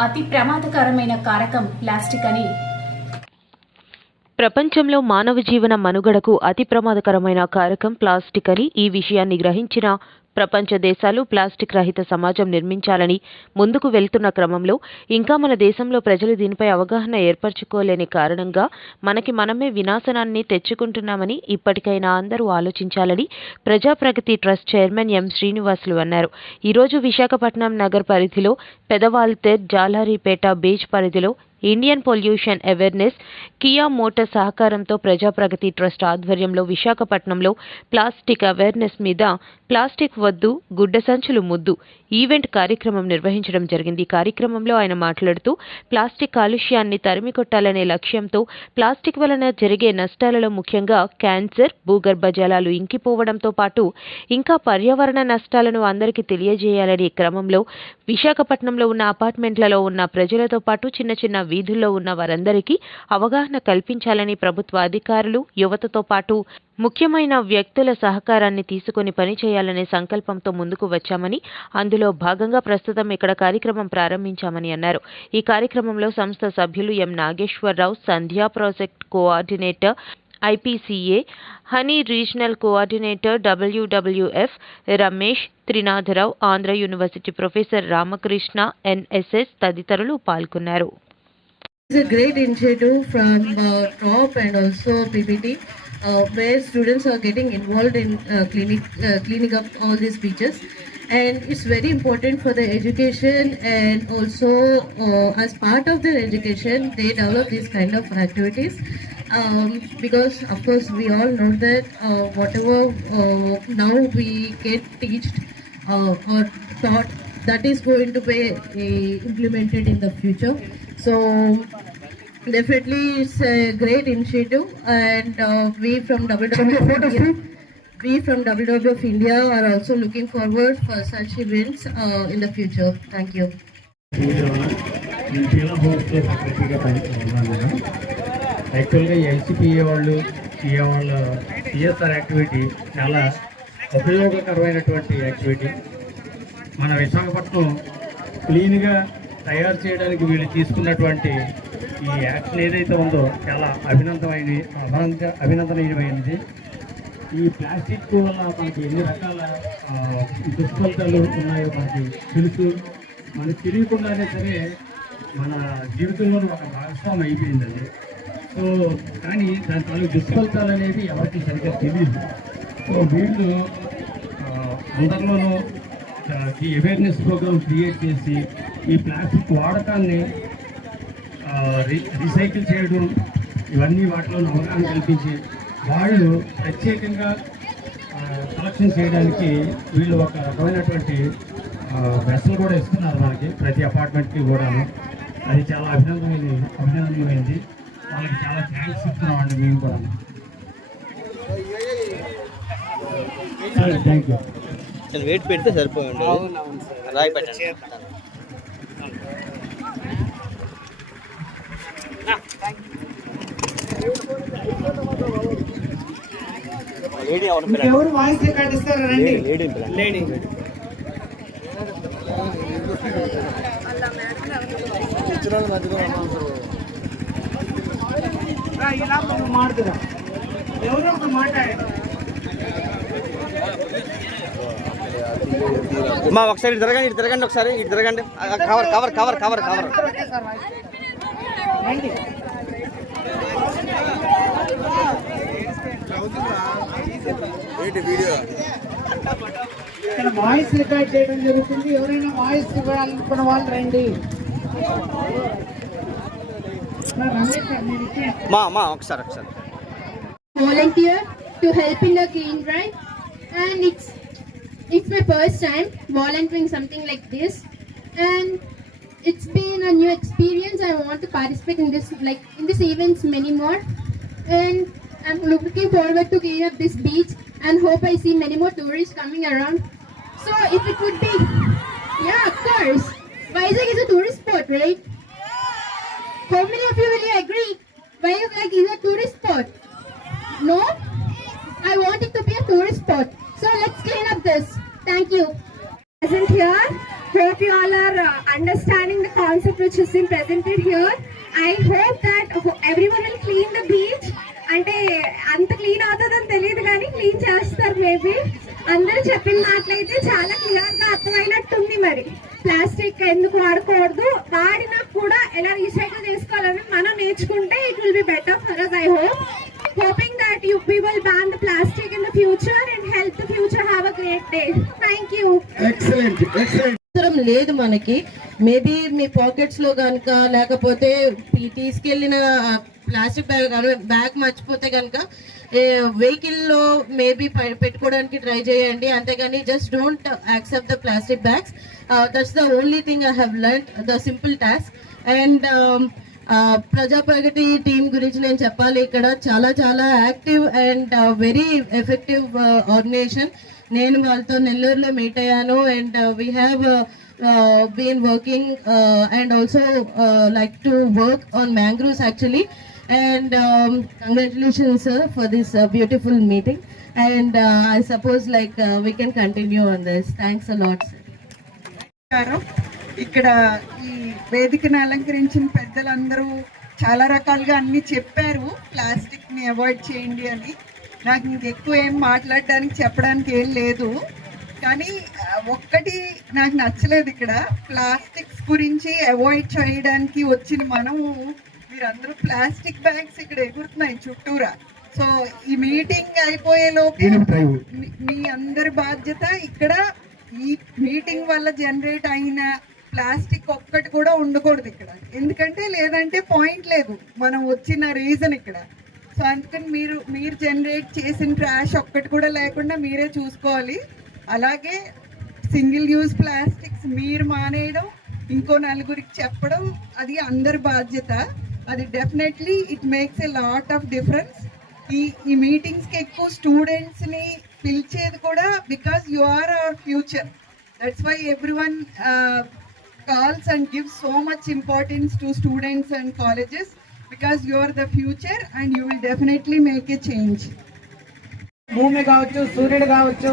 అతి ప్రమాదకరమైన కారకం ప్లాస్టిక్ అని. ప్రపంచంలో మానవ జీవన మనుగడకు అతి ప్రమాదకరమైన కారకం ప్లాస్టిక్ అని ఈ విషయాన్ని గ్రహించిన ప్రపంచ దేశాలు ప్లాస్టిక్ రహిత సమాజం నిర్మించాలని ముందుకు వెళ్తున్న క్రమంలో ఇంకా మన దేశంలో ప్రజలు దీనిపై అవగాహన ఏర్పరచుకోలేని కారణంగా మనకి మనమే వినాశనాన్ని తెచ్చుకుంటున్నామని ఇప్పటికైనా అందరూ ఆలోచించాలని Prajapragati trust chairman M Srinivasulu అన్నారు. ఈరోజు విశాఖపట్నం నగర్ పరిధిలో పెదవాల్తేర్ జాలారిపేట బీచ్ పరిధిలో Indian pollution awareness Kia motor సహకారంతో ప్రజాప్రగతి ట్రస్ట్ ఆధ్వర్యంలో విశాఖపట్నంలో ప్లాస్టిక్ అవేర్నెస్ మీద ప్లాస్టిక్ వద్దు గుడ్డ సంచులు ముద్దు ఈవెంట్ కార్యక్రమం నిర్వహించడం జరిగింది. ఈ కార్యక్రమంలో ఆయన మాట్లాడుతూ ప్లాస్టిక్ కాలుష్యాన్ని తరిమి కొట్టాలనే లక్ష్యంతో ప్లాస్టిక్ వలన జరిగే నష్టాలలో ముఖ్యంగా క్యాన్సర్ భూగర్భ జలాలు ఇంకిపోవడంతో పాటు ఇంకా పర్యావరణ నష్టాలను అందరికీ తెలియజేయాలనే క్రమంలో విశాఖపట్నంలో ఉన్న అపార్ట్మెంట్లలో ఉన్న ప్రజలతో పాటు చిన్న చిన్న వీధుల్లో ఉన్న వారందరికీ అవగాహన కల్పించాలని ప్రభుత్వ అధికారులు యువతతో పాటు ముఖ్యమైన వ్యక్తుల సహకారాన్ని తీసుకొని పనిచేయాలనే సంకల్పంతో ముందుకు వచ్చామని అందులో భాగంగా ప్రస్తుతం ఇక్కడ కార్యక్రమం ప్రారంభించామని అన్నారు. ఈ కార్యక్రమంలో సంస్థ సభ్యులు M. Nageswararao Sandhya project coordinator IPCA Honey regional coordinator WWF Ramesh Trinatharao Andhra university professor Ramakrishna NSS తదితరులు పాల్గొన్నారు. It's a great initiative from uh, TOP and also PPT, uh, where students are getting involved in uh, clinic, uh, cleaning up all these beaches. And it's very important for the education and also uh, as part of their education, they develop these kind of activities. Um, because of course we all know that uh, whatever uh, now we get teached uh, or taught that is going to be implemented in the future. So definitely it's a great initiative and uh, we from WWF India, we from WWF India are also looking forward for such events uh, in the future. Thank you. యాక్చువల్గా ఎల్సిపిఏ వాళ్ళు CA వాళ్ళ CSR activity చాలా ఉపయోగకరమైనటువంటి activity మన విశాఖపట్నం క్లీన్గా తయారు చేయడానికి వీళ్ళు తీసుకున్నటువంటి ఈ యాక్షన్ ఏదైతే ఉందో చాలా అభినందమైన అభినంద అభినందనీయమైనది. ఈ ప్లాస్టిక్ వల్ల మనకి ఎన్ని రకాల దుష్ఫలితాలు ఉన్నాయో మనకి తెలుసు. మనకి తెలియకుండానే సరే మన జీవితంలో ఒక భాగస్వామి అయిపోయిందండి. సో కానీ దాని తాలూకు దుష్ఫలితాలు అనేవి ఎవరికి సరిగ్గా తెలియదు. సో వీళ్ళు అందరిలోనూ ఈ అవేర్నెస్ ప్రోగ్రామ్ క్రియేట్ చేసి ఈ ప్లాస్టిక్ వాడకాన్ని రీసైకిల్ చేయడం ఇవన్నీ వాటిలో అవగాహన కల్పించి వాళ్ళు ప్రత్యేకంగా కలెక్షన్ చేయడానికి వీళ్ళు ఒక రకమైనటువంటి వెసలు కూడా ఇస్తున్నారు మనకి ప్రతి అపార్ట్మెంట్కి కూడాను. అది చాలా అభినందనమైన అభినందనమైంది వాళ్ళకి చాలా థ్యాంక్స్ ఇస్తున్నామండి మేము కూడా సరే థ్యాంక్ యూ. వెయిట్ పెడితే సరిపోయండి రాయి పెట్టండి. ఎవరు వాయిస్ రికార్డ్ ఇస్తారా? రండి. లేడీ ఇలా మనం ఎవరో ఒక మాట్లాడండి అమ్మా ఒకసారి ఇటు తిరగండి ఇటు తిరగండి ఒకసారి ఇటు తిరగండి. Cover cover cover cover cover ఇక్కడ వాయిస్ రికార్డ్ చేయడం జరుగుతుంది ఎవరైనా వాయిస్ ఇవ్వాలనుకున్న వాళ్ళు రండి. మా అమ్మా ఒకసారి ఒకసారి volunteer to help in the clean drive and it's it's my first time volunteering something like this and it's been a new experience i want to participate in this like in this events many more and i'm looking forward to clean up this beach and hope i see many more tourists coming around so if it would be yeah of course Vizag is a tourist spot right how many of you will you agree Vizag is a tourist spot no? I want it to be a tourist spot. So let's clean up this. Thank you. present here. Hope you all are understanding the concept which has been presented here. I hope that everyone will clean the beach. అంటే అంత clean అవుతుందని తెలియదు కానీ clean చేస్తారు maybe అందరూ చెప్పిన మాటలైతే చాలా క్లియర్గా అర్థమైనట్టుంది మరి ప్లాస్టిక్ ఎందుకు వాడకూడదు వాడినా కూడా ఎలా రీసైకిల్ చేసుకోవాలని మనం నేర్చుకుంటే it will be better for us I hope hoping that you P will ban the plastic in the future and health future have a great day thank you excellent excellent అవసరం లేదు మనకి. Maybe మీ పాకెట్స్లో కనుక లేకపోతే ఈ plastic bag bag మర్చిపోతే కనుక వెహికల్లో maybe పెట్టుకోవడానికి ట్రై చేయండి. అంతేగాని just don't accept the plastic bags that's the only thing I have learn the simple task and Prajapragati team గురించి నేను చెప్పాలి ఇక్కడ. చాలా చాలా active and very effective organization నేను వాళ్ళతో నెల్లూరులో మీట్ అయ్యాను and we have been working and also like to work on mangroves actually and congratulations for this beautiful meeting and I suppose like we can continue on this thanks a lot sir ఇక్కడ ఈ వేదికను అలంకరించిన పెద్దలందరూ చాలా రకాలుగా అన్ని చెప్పారు. ప్లాస్టిక్ని avoid చేయండి అని. నాకు ఇంకెక్కువ ఏం మాట్లాడడానికి చెప్పడానికి ఏం లేదు. కానీ ఒక్కటి నాకు నచ్చలేదు ఇక్కడ. ప్లాస్టిక్స్ గురించి అవాయిడ్ చేయడానికి వచ్చిన మనము మీరందరూ ప్లాస్టిక్ బ్యాగ్స్ ఇక్కడ ఎగురుతున్నాయి చుట్టూరా. సో ఈ మీటింగ్ అయిపోయే లోపు నేను డ్రైవ్ మీ- మీ అందరి బాధ్యత ఇక్కడ ఈ మీటింగ్ వల్ల జనరేట్ అయిన ప్లాస్టిక్ ఒక్కటి కూడా ఉండకూడదు ఇక్కడ. ఎందుకంటే లేదంటే పాయింట్ లేదు. మనం వచ్చిన రీజన్ ఇక్కడ. సో అందుకని మీరు మీరు జనరేట్ చేసిన ట్రాష్ ఒక్కటి కూడా లేకుండా మీరే చూసుకోవాలి. అలాగే సింగిల్ యూజ్ ప్లాస్టిక్స్ మీరు మానేయడం ఇంకో నలుగురికి చెప్పడం అది అందరి బాధ్యత. అది definitely it makes a lot of difference ఈ ఈ మీటింగ్స్కి ఎక్కువ స్టూడెంట్స్ని పిలిచేది కూడా because you are our future that's why every one calls and give so much importance to students and colleges because you are the future and you will definitely make a change భూమి కావచ్చు సూర్యుడు కావచ్చు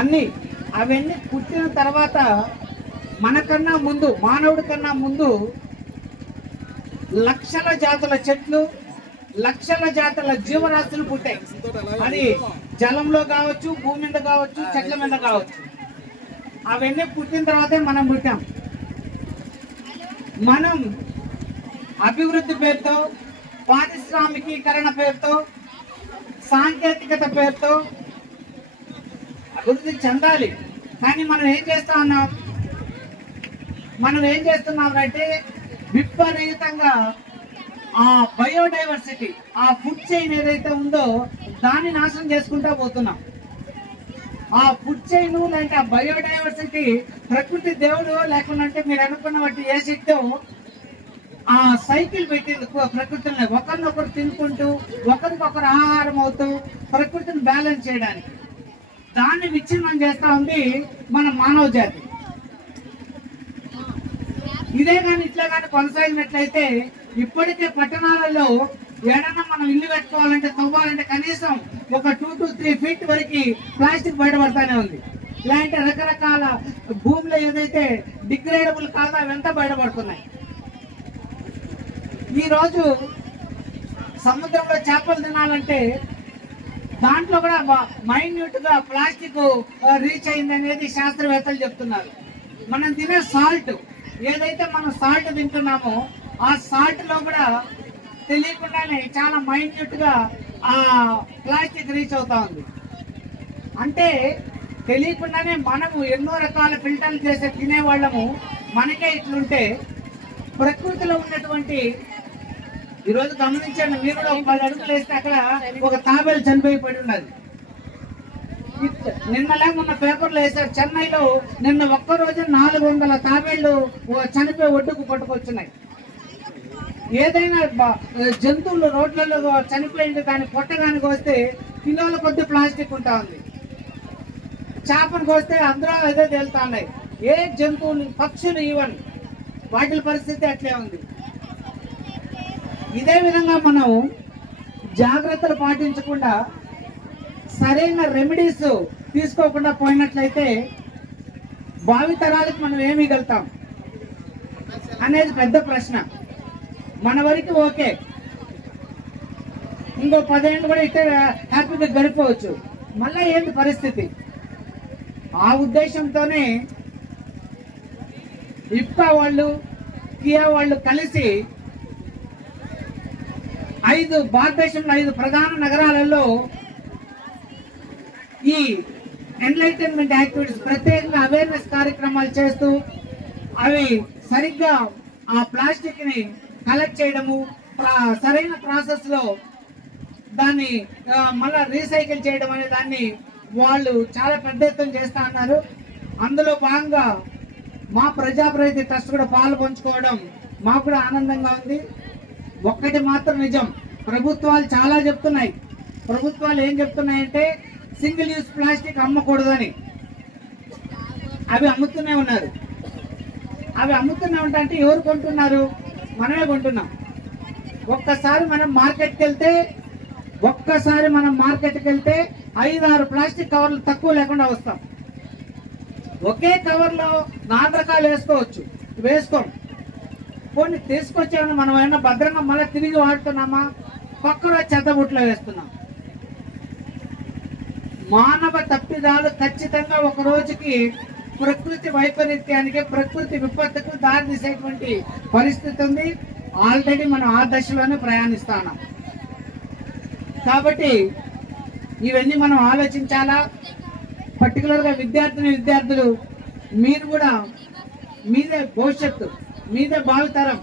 అన్ని అవన్నీ పుట్టిన తర్వాత మనకన్నా ముందు మానవుడి కన్నా ముందు లక్షల జాతుల చెట్లు లక్షల జాతుల జీవరాశులు పుట్టాయి. అది జలంలో కావచ్చు భూమి మీద కావచ్చు చెట్ల మీద కావచ్చు. అవన్నీ పుట్టిన తర్వాతే మనం పుట్టాం. మనం అభివృద్ధి పేరుతో పారిశ్రామికీకరణ పేరుతో సాంకేతికత పేరుతో అభివృద్ధి చెందాలి. కానీ మనం ఏం చేస్తా ఉన్నాం? మనం ఏం చేస్తున్నామంటే విపరీతంగా ఆ బయోడైవర్సిటీ ఆ ఫుడ్ చైన్ ఏదైతే ఉందో దాన్ని నాశనం చేసుకుంటా పోతున్నాం. ఆ ఫుడ్ చైన్ లేదంటే ఆ బయోడైవర్సిటీ ప్రకృతి దేవుడు లేకుండా మీరు అనుకున్న వాటి ఏ శక్తి ఆ సైకిల్ పెట్టేందుకు ప్రకృతిని ఒకరినొకరు తినుకుంటూ ఒకరికొకరు ఆహారం అవుతూ ప్రకృతిని బ్యాలెన్స్ చేయడానికి. దాన్ని విచ్ఛిన్నం చేస్తా ఉంది మన మానవ జాతి. ఇదే కానీ ఇట్లా కానీ కొనసాగినట్లయితే ఇప్పటికే పట్టణాలలో ఏడన్నా మనం ఇల్లు పెట్టుకోవాలంటే తవ్వాలంటే కనీసం ఒక టూ టు త్రీ ఫీట్ వరకు ప్లాస్టిక్ బయటపడతానే ఉంది. ఇలాంటి రకరకాల భూమిలో ఏదైతే డిగ్రేడబుల్ కాదో అవంతా బయటపడుతున్నాయి. ఈరోజు సముద్రంలో చేపలు తినాలంటే దాంట్లో కూడా మైన్యూట్గా ప్లాస్టిక్ రీచ్ అయింది అనేది శాస్త్రవేత్తలు చెప్తున్నారు. మనం తినే సాల్ట్ ఏదైతే మనం సాల్ట్ తింటున్నామో ఆ సాల్ట్లో కూడా తెలియకుండానే చాలా మైన్యూట్గా ఆ ప్లాస్టిక్ రీచ్ అవుతా ఉంది. అంటే తెలియకుండానే మనము ఎన్నో రకాల ఫిల్టర్లు చేసే తినేవాళ్ళము. మనకే ఇట్లుంటే ప్రకృతిలో ఉన్నటువంటి ఈ రోజు గమనించండి మీరు కూడా ఒక పది అడుగులు వేస్తే అక్కడ ఒక తాబేలు చనిపోయి పడి ఉన్నది. నిన్నలా మొన్న పేపర్లో వేశారు చెన్నైలో నిన్న ఒక్క రోజు నాలుగు వందల తాబేళ్ళు చనిపోయి ఒడ్డుకు పట్టుకొచ్చున్నాయి ఏదైనా జంతువులు రోడ్లలో చనిపోయింది దాన్ని కొట్టడానికి వస్తే కిలోల కొద్ది ప్లాస్టిక్ ఉంటా ఉంది. చేపనికి వస్తే అందరూ అదే తేలుతా ఉన్నాయి. ఏ జంతువులు పక్షులు ఇవ్వండి వాటి పరిస్థితి అట్లే ఉంది. ఇదే విధంగా మనం జాగ్రత్తలు పాటించకుండా సరైన రెమెడీస్ తీసుకోకుండా పోయినట్లయితే భావితరాలకు మనం ఏమి అనేది పెద్ద ప్రశ్న. మన వరకు ఓకే. ఇంకో పదేళ్ళు కూడా ఇట్టే హ్యాపీగా గడిపోవచ్చు. మళ్ళీ ఏంటి పరిస్థితి? ఆ ఉద్దేశంతోనే ఇప్పా వాళ్ళు కియా వాళ్ళు కలిసి ఐదు భారతదేశంలో ఐదు ప్రధాన నగరాలలో ఈ ఎన్లైటన్మెంట్ యాక్టివిటీస్ ప్రత్యేకంగా అవేర్నెస్ కార్యక్రమాలు చేస్తూ అవి సరిగ్గా ఆ ప్లాస్టిక్ని కలెక్ట్ చేయడము సరైన ప్రాసెస్లో దాన్ని ఆ, మళ్ళా రీసైకిల్ చేయడం అనే దాన్ని వాళ్ళు చాలా పెద్ద ఎత్తున చేస్తా అన్నారు. అందులో భాగంగా మా ప్రజాప్రతినిధి ట్రస్ట్ కూడా పాలు పంచుకోవడం మాకు కూడా ఆనందంగా ఉంది. ఒక్కటి మాత్రం నిజం ప్రభుత్వాలు చాలా చెప్తున్నాయి. ప్రభుత్వాలు ఏం చెప్తున్నాయంటే సింగిల్ యూస్ ప్లాస్టిక్ అమ్మకూడదని. అవి అమ్ముతూనే ఉన్నారు. అవి అమ్ముతూనే ఉంటాయంటే ఎవరు కొంటున్నారు? మనమే కొంటున్నాం. ఒక్కసారి మనం మార్కెట్కి వెళ్తే ఒక్కసారి మనం మార్కెట్కి వెళ్తే ఐదు ఆరు ప్లాస్టిక్ కవర్లు తక్కువ లేకుండా వస్తాం. ఒకే కవర్లో నాలుగు రకాలు వేసుకోవచ్చు. వేసుకోం. కొన్ని తీసుకొచ్చామని మనం ఏమన్నా భద్రంగా మళ్ళీ తిరిగి వాడుతున్నామా? పక్కన చెత్తబుట్లో వేస్తున్నాం మానవ తప్పిదాలు ఖచ్చితంగా ఒక రోజుకి ప్రకృతి వైపరీత్యానికి ప్రకృతి విపత్తుకు దారితీసేటువంటి పరిస్థితి ఉంది. ఆల్రెడీ మనం ఆ దశలోనే ప్రయాణిస్తున్నాం. కాబట్టి ఇవన్నీ మనం ఆలోచించాలా? పర్టికులర్గా విద్యార్థిని విద్యార్థులు మీరు కూడా మీదే భవిష్యత్తు మీదే భావితరం.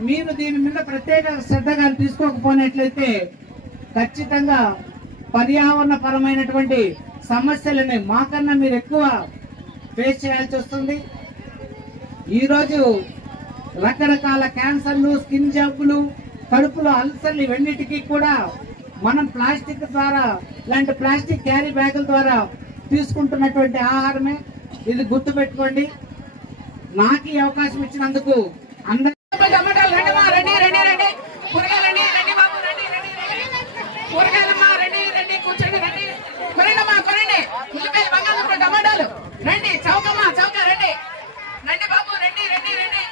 మీరు దీని మీద ప్రత్యేక శ్రద్ధగా తీసుకోకపోయినట్లయితే ఖచ్చితంగా పర్యావరణ పరమైనటువంటి సమస్యలని మాకన్నా మీరు ఎక్కువ ఫేస్ చేయాల్సి వస్తుంది. ఈరోజు రకరకాల క్యాన్సర్లు స్కిన్ జబ్బులు కడుపులో అల్సర్లు ఇవన్నిటికీ కూడా మనం ప్లాస్టిక్ ద్వారా ఇలాంటి ప్లాస్టిక్ క్యారీ బ్యాగుల ద్వారా తీసుకుంటున్నటువంటి ఆహారమే. ఇది గుర్తుపెట్టుకోండి. నాకు ఈ అవకాశం ఇచ్చినందుకు అందరి టమాటాలు రండి మా రండి రండి రండి కూరగాయలు రండి రండి బాబు రండి రండి రండి కూరగాయలమ్మా రండి రండి కూర్చోండి రండి కొనండమ్మా కొనండి ఉల్లిపాయలు బంగాళదుంప టమాటాలు రండి చౌకమ్మా చౌక రండి రండి బాబు రండి రండి రండి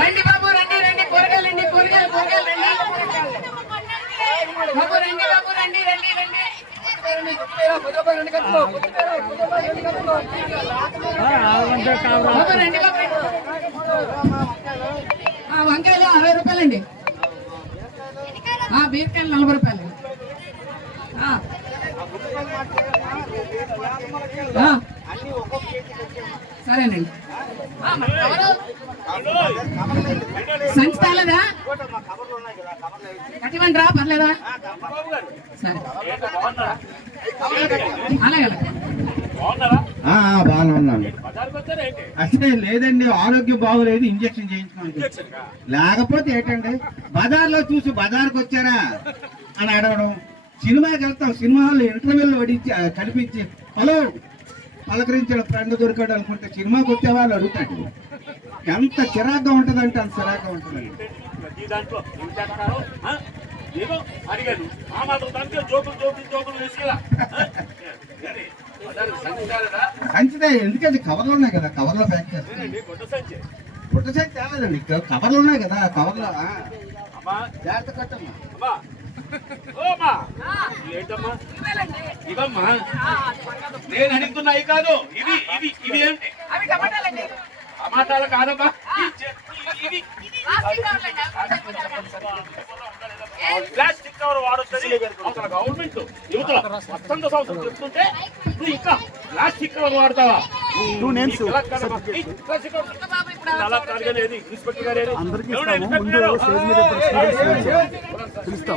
రండి బాబు రండి రండి కూరగాయలు రండి కూరగాయలు కూరగాయలు రండి బాబు రండి బాబు రండి రండి రండి బాబు రండి బాబు రండి ఆ, వంకాయలు అరవై రూపాయలండి బీరకాయలు నలభై రూపాయలు సరేనండి ఆ, మరి కవరు? సంచి తాలేదా కట్టివంటరా పర్లేదా సరే అలాగే అలాగే బాగానే ఉన్నాను అంటే లేదండి ఆరోగ్యం బాగోలేదు ఇంజక్షన్ చేయించుకోండి లేకపోతే ఏంటండి బజార్లో చూసి బజార్కి వచ్చారా అని అడగడం. సినిమాకి వెళ్తాం సినిమా హాల్లో ఇంటర్వ్యూలో వడించి కనిపించి హలో పలకరించిన ఫ్రెండ్ దొరికాడు అనుకుంటే సినిమాకి వచ్చావా అని అడుగుతాడు. ఎంత చిరాగ్గా ఉంటుందంటే అంత చిరాగ్గా ఉంటుందండి. ఏదో అడిగాను ఆ మాత్రం దాంట్లో జోకులు జోకులు జోకులు మంచిదే ఎందుకంటే కవర్లు ఉన్నాయి కదా? కవర్లో ప్యాక్ చేస్తాను గుడ్డ సంచి. తేలేదండి. ఇక్కడ కవర్లు ఉన్నాయి కదా? కవర్లో జాగ్రత్త కట్టమ్మా. ఇవమ్మా? నేను అడుగుతున్నా కాదు. ఇవి ఇవి ఇవి ఏంటి? టమాటాలు కాదమ్మా. ఇవి ప్లాస్టిక్ కవర్ వాడొచ్చని అసలు గవర్నమెంట్ యువతల స్వచ్ఛంద సంస్థలు చెప్తుంటే నువ్వు ఇంకా ప్లాస్టిక్ కవర్ వాడతావా నువ్వు నేను ఇన్స్పెక్టర్ గారు పిలుస్తాం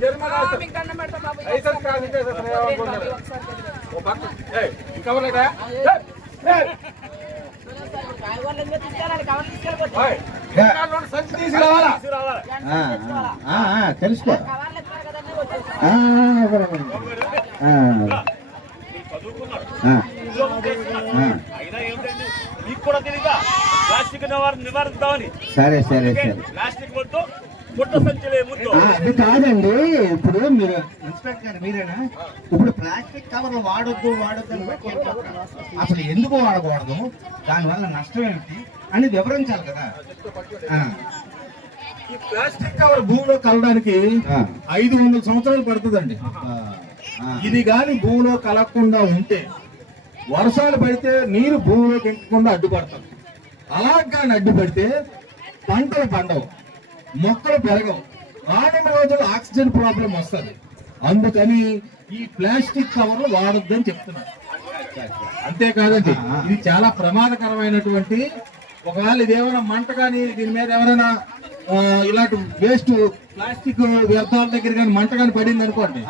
జరిమానా ఆ, ఆ, తెలుసుకో. సరే సరే సరే. ప్లాస్టిక్ వద్దు. అది కాదండి ఇప్పుడు మీరు ఇన్స్పెక్టర్ గారు మీరేనా? ఇప్పుడు ప్లాస్టిక్ కవర్ వాడొద్దు వాడొద్దు అని? అసలు ఎందుకు వాడకూడదు? దానివల్ల నష్టం ఏమిటి? అని వివరించాలి కదా. ఆ, ఈ ప్లాస్టిక్ కవర్ భూమిలో కలడానికి ఐదు వందల సంవత్సరాలు పడుతుందండి. ఇది గాని భూమిలో కలగకుండా ఉంటే వర్షాలు పడితే నీరు భూమిలోకి ఎక్కకుండా అడ్డుపడతాం. అలా కానీ అడ్డుపడితే పంటలు పండవు. మొక్కలు పెరగవు. రానున్న రోజుల్లో ఆక్సిజన్ ప్రాబ్లం వస్తుంది. అందుకని ఈ ప్లాస్టిక్ కవర్ వాడొద్దని చెప్తున్నారు. అంతేకాదండి ఇది చాలా ప్రమాదకరమైనటువంటి ఒకవేళ ఇది ఏమైనా మంట కానీ దీని మీద ఎవరైనా ఇలాంటి వేస్ట్ ప్లాస్టిక్ వ్యర్థాల దగ్గర కానీ మంట కానీ పడింది అనుకోండి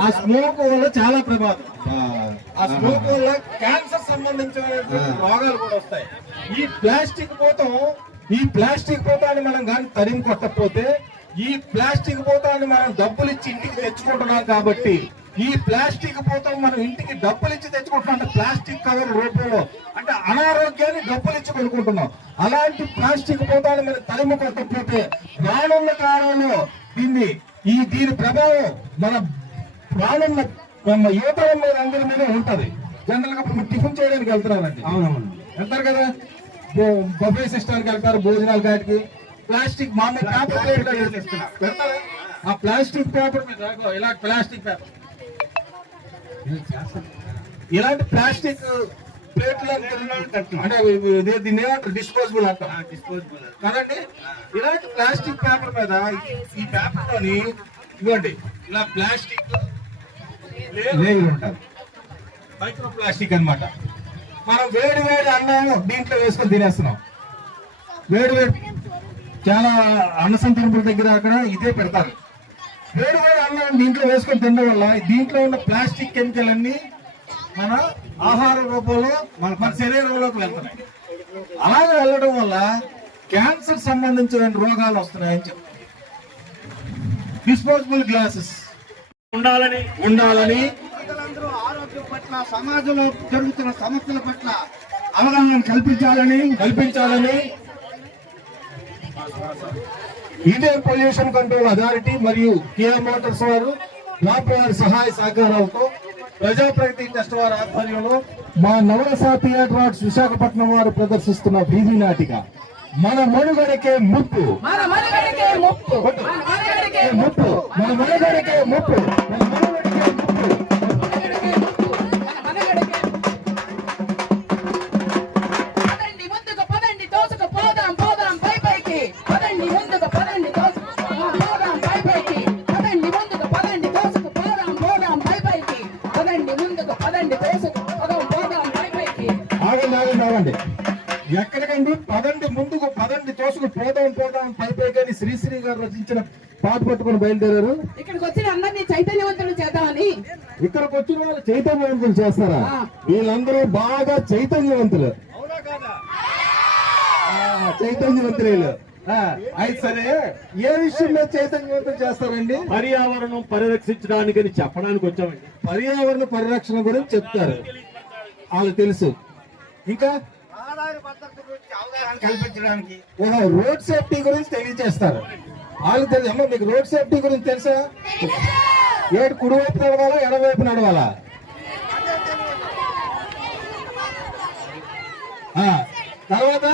ఆ స్మోక్ వల్ల చాలా ప్రమాదం. ఆ, ఆ స్మోక్ వల్ల క్యాన్సర్ సంబంధించిన రోగాలు కూడా వస్తాయి. ఈ ప్లాస్టిక్ పోతాం ఈ ప్లాస్టిక్ పోతాన్ని మనం కానీ తరిమి కొట్టకపోతే ఈ ప్లాస్టిక్ పోతాన్ని మనం డబ్బులు ఇచ్చి ఇంటికి తెచ్చుకుంటున్నాం కాబట్టి ఈ ప్లాస్టిక్ పోతాం మనం ఇంటికి డబ్బులు ఇచ్చి తెచ్చుకుంటున్నాం అంటే ప్లాస్టిక్ కవర్ రూపంలో అంటే అనారోగ్యాన్ని డబ్బులు ఇచ్చి కొనుక్కుంటున్నాం. అలాంటి ప్లాస్టిక్ పోతాన్ని మనం తరిమి కొట్టకపోతే రానున్న కాలంలో దీన్ని ఈ దీని ప్రభావం మన రానున్న మన యువతరం మీద అందరి మీద ఉంటది. జనరల్గా టిఫిన్ చేయడానికి వెళ్తున్నారండి అవునవును. వెళ్తారు కదా? బఫే సిస్టానికి వెళ్తారు భోజనాల కాటికి. ప్లాస్టిక్ మామూలు పేపర్ ప్లేట్ వెళ్తారా ఆ ప్లాస్టిక్ పేపర్ మీద ఇలాంటి ప్లాస్టిక్ పేపర్. ఇలాంటి ప్లాస్టిక్ ప్లేట్లు అంటే దీన్ని ఏమంటారు? డిస్పోజబుల్ అంటారు డిస్పోజబుల్ కదండి? ఇలాంటి ప్లాస్టిక్ పేపర్ మీద ఈ పేపర్లోని ఇవ్వండి. ఇలా ప్లాస్టిక్ లేయర్ మైక్రో ప్లాస్టిక్ అన్నమాట. మనం వేడి వేడి అన్నం దీంట్లో వేసుకొని తినేస్తున్నాం. వేడి వేడి చాలా అన్న సంతర్పుల దగ్గర అక్కడ ఇదే పెడతారు. వేడి వేడి అన్నం దీంట్లో వేసుకొని తినడం వల్ల దీంట్లో ఉన్న ప్లాస్టిక్ కెమికల్ అన్ని మన ఆహార రూపంలో మన మన శరీరంలోకి వెళ్తున్నాయి. అలాగే వెళ్ళడం వల్ల క్యాన్సర్ సంబంధించిన రోగాలు వస్తున్నాయని చెప్తారు. డిస్పోజబుల్ గ్లాసెస్ ఉండాలని ఉండాలని పట్ల సమాజంలో జరుగుతున్న సమస్యల పట్ల అవగాహన కల్పించాలని కల్పించాలని ఇండియన్ పొల్యూషన్ కంట్రోల్ అథారిటీ మరియు కియా మోటార్స్ వారు రాప్ వారి సహాయ సహకారాలతో ప్రజాప్రగతి ట్రస్ట్ వారి ఆధ్వర్యంలో మా నవరస థియేటర్ ఆర్ట్స్ విశాఖపట్నం వారు ప్రదర్శిస్తున్న వీధి నాటిక. మన మనుగడకే ముప్పు. మన మనుగడకే ముప్పు. మన మనుగడకే ముప్పు. మన మనుగడకే ముప్పు. గారు రచించిన పాట పట్టుకొని బయలుదేరారు. ఇక్కడికి వచ్చిన అందరినీ చైతన్యవంతులు చేద్దామని. ఇక్కడికి వచ్చిన వాళ్ళు చైతన్యవంతులు చేస్తారా? వీళ్ళందరూ బాగా చైతన్యవంతులు. చైతన్యవంతులు అయితే సరే ఏ విషయంలో చైతన్యవంతులు చేస్తారండి? పర్యావరణం పరిరక్షించడానికని చెప్పడానికి వచ్చామండి. పర్యావరణ పరిరక్షణ గురించి చెప్తారు. వాళ్ళకి తెలుసు. ఇంకా? కల్పించడానికి. రోడ్ సేఫ్టీ గురించి తెలియజేస్తారు. వాళ్ళు తెలుసు అమ్మ మీకు రోడ్ సేఫ్టీ గురించి తెలుసా? ఏడు కుడివైపు నడవాలా ఎడవైపు నడవాలా? ఆ, తర్వాత?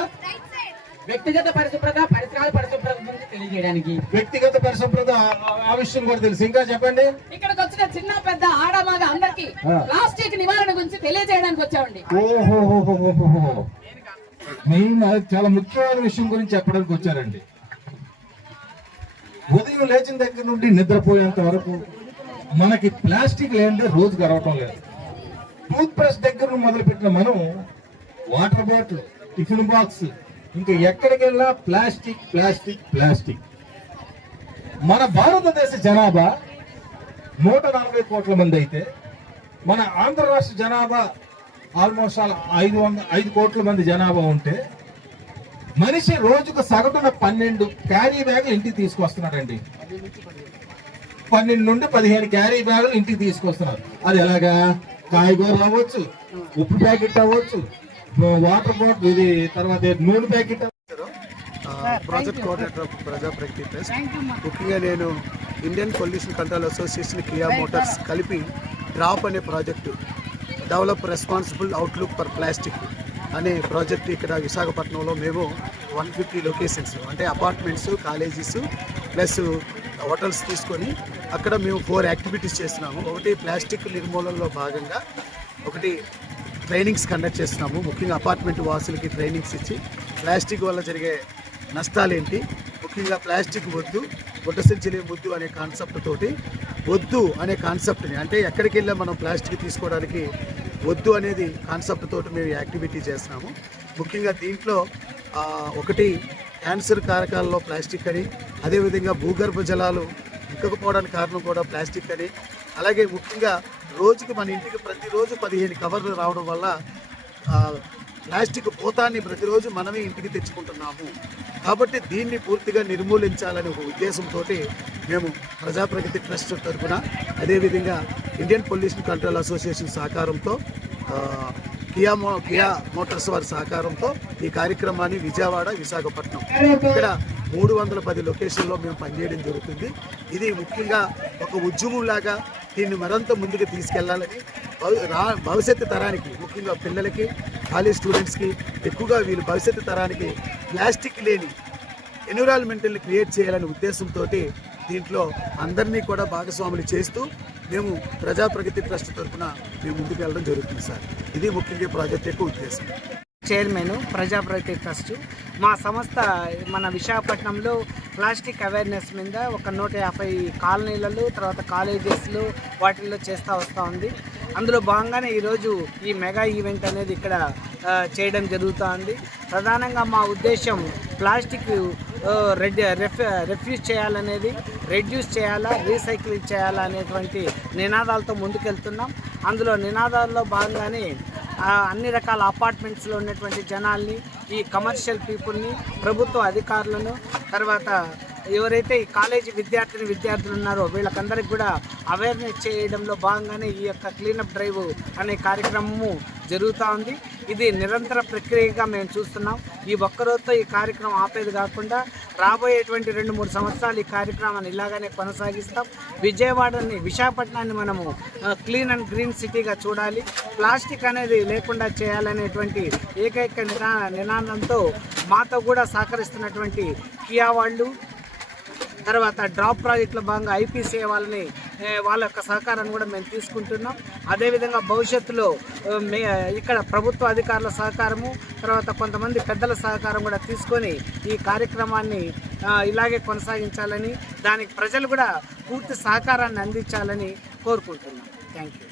వ్యక్తిగత పరిశుభ్రత పరిసరాల పరిశుభ్రత గురించి తెలియజేయడానికి. వ్యక్తిగత పరిశుభ్రత ఆ- విషయం కూడా తెలుసు. ఇంకా చెప్పండి? ఇక్కడికి వచ్చిన చిన్న పెద్ద ఆడ మగ అందరికి. ప్లాస్టిక్ నివారణ గురించి తెలియజేయడానికి వచ్చామండి. ఓహో మెయిన్ చాలా ముఖ్యమైన విషయం గురించి చెప్పడానికి వచ్చారండి. ఉదయం లేచిన దగ్గర నుండి నిద్రపోయేంత వరకు మనకి ప్లాస్టిక్ లేనిదే రోజు గడవటం లేదు. టూత్ బ్రష్ దగ్గర నుండి మొదలుపెట్టిన మనం వాటర్ బాటిల్ టిఫిన్ బాక్స్ ఇంకా ఎక్కడికి వెళ్ళినా ప్లాస్టిక్ ప్లాస్టిక్ ప్లాస్టిక్. మన భారతదేశ జనాభా నూట నలభై కోట్ల మంది అయితే మన ఆంధ్ర రాష్ట్ర జనాభా ఆల్మోస్ట్ ఐదు వంద ఐదు కోట్ల మంది జనాభా ఉంటే మనిషి రోజుకు సగటున పన్నెండు క్యారీ బ్యాగులు ఇంటికి తీసుకొస్తున్నాడండి. పన్నెండు నుండి పదిహేను క్యారీ బ్యాగులు ఇంటికి తీసుకొస్తున్నారు. అది ఎలాగా? కాయగూరలు అవ్వచ్చు ఉప్పు ప్యాకెట్ అవ్వచ్చు వాటర్ బాటిల్ ఇది తర్వాత నూనె ప్యాకెట్ ప్రాజెక్ట్ కోఆర్డినేటర్ ఆఫ్ ప్రజా ప్రగతి ట్రస్ట్ ముఖ్యంగా నేను Indian pollution control association Kia motors కలిపి డ్రాప్ అనే project develop responsible outlook for plastic. అనే ప్రాజెక్ట్ ఇక్కడ విశాఖపట్నంలో మేము వన్ ఫిఫ్టీ లొకేషన్స్ అంటే అపార్ట్మెంట్స్ కాలేజెస్ ప్లస్ హోటల్స్ తీసుకొని అక్కడ మేము ఫోర్ యాక్టివిటీస్ చేస్తున్నాము. ఒకటి ప్లాస్టిక్ నిర్మూలనలో భాగంగా ఒకటి ట్రైనింగ్స్ కండక్ట్ చేస్తున్నాము. ముఖ్యంగా అపార్ట్మెంట్ వాసులకి ట్రైనింగ్స్ ఇచ్చి ప్లాస్టిక్ వల్ల జరిగే నష్టాలేంటి? ముఖ్యంగా ప్లాస్టిక్ వద్దు గుడ్డ సంచులే వద్దు అనే కాన్సెప్ట్ తోటి వద్దు అనే కాన్సెప్ట్ని అంటే ఎక్కడికి వెళ్ళా మనం ప్లాస్టిక్ తీసుకోవడానికి వద్దు అనేది కాన్సెప్ట్ తోటి మేము యాక్టివిటీ చేస్తున్నాము. ముఖ్యంగా దీంట్లో ఒకటి క్యాన్సర్ కారకాలలో ప్లాస్టిక్ అని అదేవిధంగా భూగర్భ జలాలు ఇంకకపోవడానికి కారణం కూడా ప్లాస్టిక్ అని అలాగే ముఖ్యంగా రోజుకి మన ఇంటికి ప్రతిరోజు పదిహేను కవర్లు రావడం వల్ల ప్లాస్టిక్ పోతాన్ని ప్రతిరోజు మనమే ఇంటికి తెచ్చుకుంటున్నాము. కాబట్టి దీన్ని పూర్తిగా నిర్మూలించాలనే ఒక ఉద్దేశంతో మేము ప్రజాప్రగతి ట్రస్ట్ తరఫున అదేవిధంగా ఇండియన్ పొల్యూషన్ కంట్రోల్ అసోసియేషన్ సహకారంతో కియా మో కియా మోటార్స్ వారి సహకారంతో ఈ కార్యక్రమాన్ని విజయవాడ విశాఖపట్నం ఇక్కడ మూడు వందల పది లొకేషన్లో మేము పనిచేయడం జరుగుతుంది. ఇది ముఖ్యంగా ఒక ఉద్యమంలాగా దీన్ని మరింత ముందుకు తీసుకెళ్ళాలని భవిష్యత్తు తరానికి ముఖ్యంగా పిల్లలకి కాలేజ్ స్టూడెంట్స్కి ఎక్కువగా వీళ్ళు భవిష్యత్తు తరానికి ప్లాస్టిక్ లేని ఎన్విరాన్మెంటల్ని క్రియేట్ చేయాలనే ఉద్దేశంతో దీంట్లో అందరినీ కూడా భాగస్వాములు చేస్తూ మేము ప్రజాప్రగతి ట్రస్ట్ తరఫున మేము ముందుకు వెళ్ళడం జరుగుతుంది సార్. ఇది ముఖ్యంగా ప్రాజెక్ట్ యొక్క ఉద్దేశం. Chairman Prajapragati trust. మా సంస్థ మన విశాఖపట్నంలో ప్లాస్టిక్ అవేర్నెస్ మీద ఒక నూట యాభై కాలనీలలో తర్వాత కాలేజెస్లో వాటిల్లో చేస్తూ వస్తూ ఉంది. అందులో భాగంగానే ఈరోజు ఈ మెగా ఈవెంట్ అనేది ఇక్కడ చేయడం జరుగుతుంది. ప్రధానంగా మా ఉద్దేశం ప్లాస్టిక్ రెడ్ రెఫ్ రెఫ్యూజ్ చేయాలనేది రెడ్యూస్ చేయాలా రీసైకిల్ చేయాలా అనేటువంటి నినాదాలతో ముందుకెళ్తున్నాం. అందులో నినాదాల్లో భాగంగానే అన్ని రకాల అపార్ట్మెంట్స్లో ఉన్నటువంటి జనాల్ని ఈ కమర్షియల్ పీపుల్ని ప్రభుత్వ అధికారులను తర్వాత ఎవరైతే ఈ కాలేజీ విద్యార్థిని విద్యార్థులు ఉన్నారో వీళ్ళకందరికి కూడా అవేర్నెస్ చేయడంలో భాగంగానే ఈ యొక్క క్లీనప్ డ్రైవ్ అనే కార్యక్రమము జరుగుతూ ఉంది. ఇది నిరంతర ప్రక్రియగా మేము చూస్తున్నాం. ఈ ఒక్కరోజుతో ఈ కార్యక్రమం ఆపేది కాకుండా రాబోయేటువంటి రెండు మూడు సంవత్సరాలు ఈ కార్యక్రమాన్ని ఇలాగనే కొనసాగిస్తాం. విజయవాడని విశాఖపట్నాన్ని మనము క్లీన్ అండ్ గ్రీన్ సిటీగా చూడాలి. ప్లాస్టిక్ అనేది లేకుండా చేయాలనేటువంటి ఏకైక నినా నినాదంతో మాతో కూడా సహకరిస్తున్నటువంటి కియా వాళ్ళు తర్వాత డ్రాప్ ప్రాజెక్టులో భాగంగా ఐపీసీ వాళ్ళని వాళ్ళ యొక్క సహకారాన్ని కూడా మేము తీసుకుంటున్నాం. అదేవిధంగా భవిష్యత్తులో మే ఇక్కడ ప్రభుత్వ అధికారుల సహకారము తర్వాత కొంతమంది పెద్దల సహకారం కూడా తీసుకొని ఈ కార్యక్రమాన్ని ఇలాగే కొనసాగించాలని దానికి ప్రజలు కూడా పూర్తి సహకారాన్ని అందించాలని కోరుకుంటున్నాం. Thank you